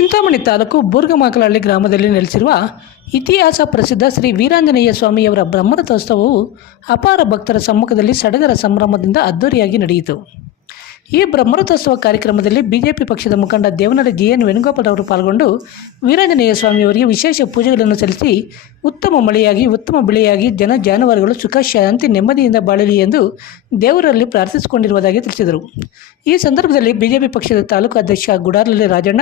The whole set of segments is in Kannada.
ಚಿಂತಾಮಣಿ ತಾಲೂಕು ಬೂರ್ಗಮಾಕಲಹಳ್ಳಿ ಗ್ರಾಮದಲ್ಲಿ ನೆಲೆಸಿರುವ ಇತಿಹಾಸ ಪ್ರಸಿದ್ಧ ಶ್ರೀ ವೀರಾಂಜನೇಯ ಸ್ವಾಮಿಯವರ ಬ್ರಹ್ಮರಥೋತ್ಸವವು ಅಪಾರ ಭಕ್ತರ ಸಮ್ಮುಖದಲ್ಲಿ ಸಡಗರ ಸಂಭ್ರಮದಿಂದ ಅದ್ದೂರಿಯಾಗಿ ನಡೆಯಿತು. ಈ ಬ್ರಹ್ಮರಥೋತ್ಸವ ಕಾರ್ಯಕ್ರಮದಲ್ಲಿ ಬಿಜೆಪಿ ಪಕ್ಷದ ಮುಖಂಡ ದೇವನಹಳ್ಳಿ ಜಿ ಎನ್ ವೇಣುಗೋಪಾಲ್ ಅವರು ಪಾಲ್ಗೊಂಡು ವೀರಾಂಜನೇಯ ಸ್ವಾಮಿಯವರಿಗೆ ವಿಶೇಷ ಪೂಜೆಗಳನ್ನು ಸಲ್ಲಿಸಿ ಉತ್ತಮ ಮಳೆಯಾಗಿ, ಉತ್ತಮ ಬೆಳೆಯಾಗಿ ಜನ ಜಾನುವಾರುಗಳು ಸುಖ, ಶಾಂತಿ, ನೆಮ್ಮದಿಯಿಂದ ಬಾಳಲಿ ಎಂದು ದೇವರಲ್ಲಿ ಪ್ರಾರ್ಥಿಸಿಕೊಂಡಿರುವುದಾಗಿ ತಿಳಿಸಿದರು. ಈ ಸಂದರ್ಭದಲ್ಲಿ ಬಿಜೆಪಿ ಪಕ್ಷದ ತಾಲೂಕು ಅಧ್ಯಕ್ಷ ಗುಡಾರ್ಲಲ್ಲಿ ರಾಜಣ್ಣ,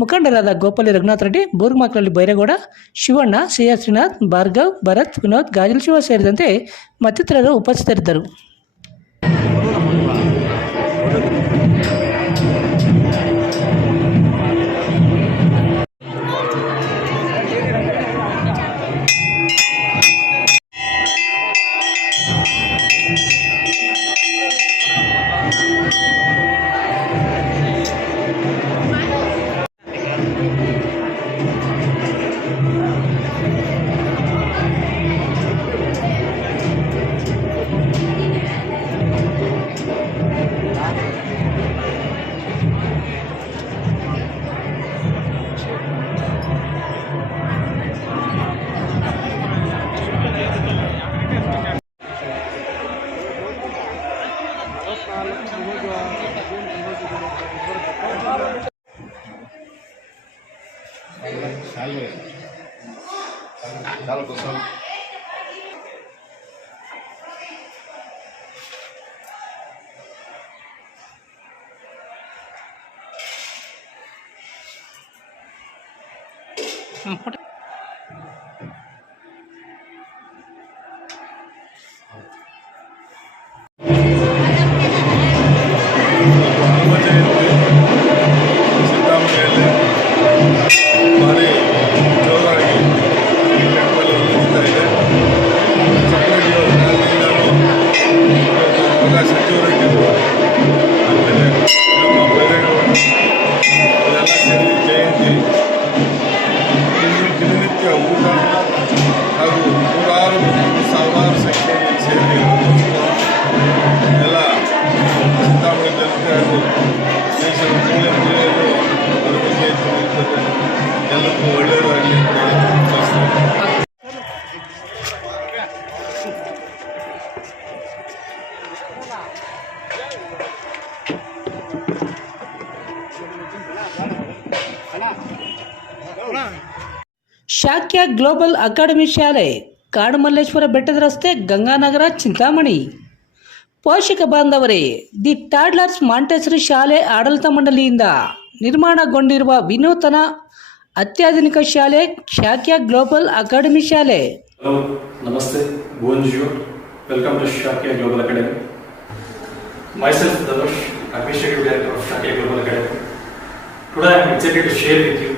ಮುಖಂಡರಾದ ಗೋಪಾಲಿ ರಘುನಾಥ್ ರೆಡ್ಡಿ ಬೋರ್ಮಾಕ್ಲಲ್ಲಿ ಬೈರೇಗೌಡ, ಶಿವಣ್ಣ ಶ್ರೀಯಾಶ್ರೀನಾಥ್ ಭಾರ್ಗವ್, ಭರತ್, ವಿನೋದ್, ಗಾಜಲ್ ಶಿವ ಸೇರಿದಂತೆ ಮತ್ತಿತರರು ಉಪಸ್ಥಿತರಿದ್ದರು. Thank you. 잘해. 잘할 거 참. 음, 허리. ದಿನ- ದಿನನಿತ್ಯ ಊಟ ಹಾಗೂ ನೂರಾರು ಸಾವಿರಾರು ಸಂಖ್ಯೆಯಲ್ಲಿ ಸೇರಿ ಎಲ್ಲ ಚಿಂತಾಮಣಿ ಜನತೆ ಹಾಗೂ ದೇಶದ ಮೂಲೆ ಮೂಲೆಯಲ್ಲೂ ಅವರ ಬಗ್ಗೆ ತಿಳಿಯುತ್ತದೆ ಎಲ್ಲರಿಗೂ ಒಳ್ಳೆಯದಾಗಲಿ ಅಂತ ಹೇಳಿ ಬಯಸ್ತೇನೆ Shakya Global Academy ಶಾಲೆ, ಕಾಡುಮಲ್ಲೇಶ್ವರ ಬೆಟ್ಟದ ರಸ್ತೆ, ಗಂಗಾನಗರ, ಚಿಂತಾಮಣಿ. ಪೋಷಕ ಬಾಂಧವರೇ, ದಿ ಟಾಡ್ಲರ್ಸ್ ಮಾಂಟೇಸರಿ ಶಾಲೆ ಆಡಳಿತ ಮಂಡಳಿಯಿಂದ ನಿರ್ಮಾಣಗೊಂಡಿರುವ ವಿನೂತನ ಅತ್ಯಾಧುನಿಕ ಶಾಲೆ ಶಾಖ್ಯ ಗ್ಲೋಬಲ್ ಅಕಾಡೆಮಿ ಶಾಲೆ. ನಮಸ್ತೆ welcome to Shakya Global Academy. Myself Dhanush Abhishek director of Shakya Global Academy. ಕೂಡ I am to share with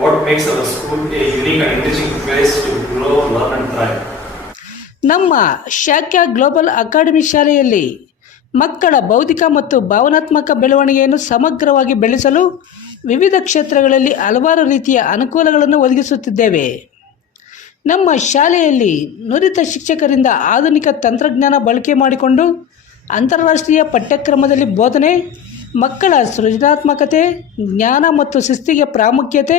what makes our school a unique and place to grow, learn and thrive. ನಮ್ಮ ಶಾಖ್ಯಾ ಗ್ಲೋಬಲ್ ಅಕಾಡೆಮಿ ಶಾಲೆಯಲ್ಲಿ ಮಕ್ಕಳ ಬೌದ್ಧಿಕ ಮತ್ತು ಭಾವನಾತ್ಮಕ ಬೆಳವಣಿಗೆಯನ್ನು ಸಮಗ್ರವಾಗಿ ಬೆಳೆಸಲು ವಿವಿಧ ಕ್ಷೇತ್ರಗಳಲ್ಲಿ ಹಲವಾರು ರೀತಿಯ ಅನುಕೂಲಗಳನ್ನು ಒದಗಿಸುತ್ತಿದ್ದೇವೆ ನಮ್ಮ ಶಾಲೆಯಲ್ಲಿ ನುರಿತ ಶಿಕ್ಷಕರಿಂದ ಆಧುನಿಕ ತಂತ್ರಜ್ಞಾನ ಬಳಕೆ ಮಾಡಿಕೊಂಡು ಅಂತಾರಾಷ್ಟ್ರೀಯ ಪಠ್ಯಕ್ರಮದಲ್ಲಿ ಬೋಧನೆ ಮಕ್ಕಳ ಸೃಜನಾತ್ಮಕತೆ ಜ್ಞಾನ ಮತ್ತು ಶಿಸ್ತಿಗೆ ಪ್ರಾಮುಖ್ಯತೆ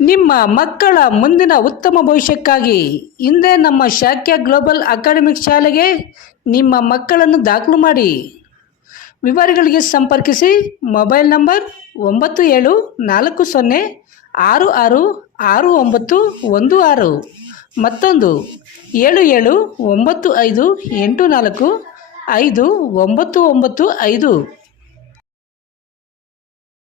ನಿಮ್ಮ ಮಕ್ಕಳ ಮುಂದಿನ ಉತ್ತಮ ಭವಿಷ್ಯಕ್ಕಾಗಿ ಹಿಂದೆ ನಮ್ಮ ಶಾಖ್ಯ ಗ್ಲೋಬಲ್ ಅಕಾಡೆಮಿಕ್ ಶಾಲೆಗೆ ನಿಮ್ಮ ಮಕ್ಕಳನ್ನು ದಾಖಲು ಮಾಡಿ. ವಿವರಗಳಿಗೆ ಸಂಪರ್ಕಿಸಿ ಮೊಬೈಲ್ ನಂಬರ್ ಒಂಬತ್ತು ಏಳು ನಾಲ್ಕು ಸೊನ್ನೆ ಆರು ಆರು ಆರು ಒಂಬತ್ತು ಒಂದು ಆರು ಮತ್ತೊಂದು ಏಳು ಏಳು ಒಂಬತ್ತು ಐದು ಎಂಟು ನಾಲ್ಕು ಐದು ಒಂಬತ್ತು ಒಂಬತ್ತು ಐದು.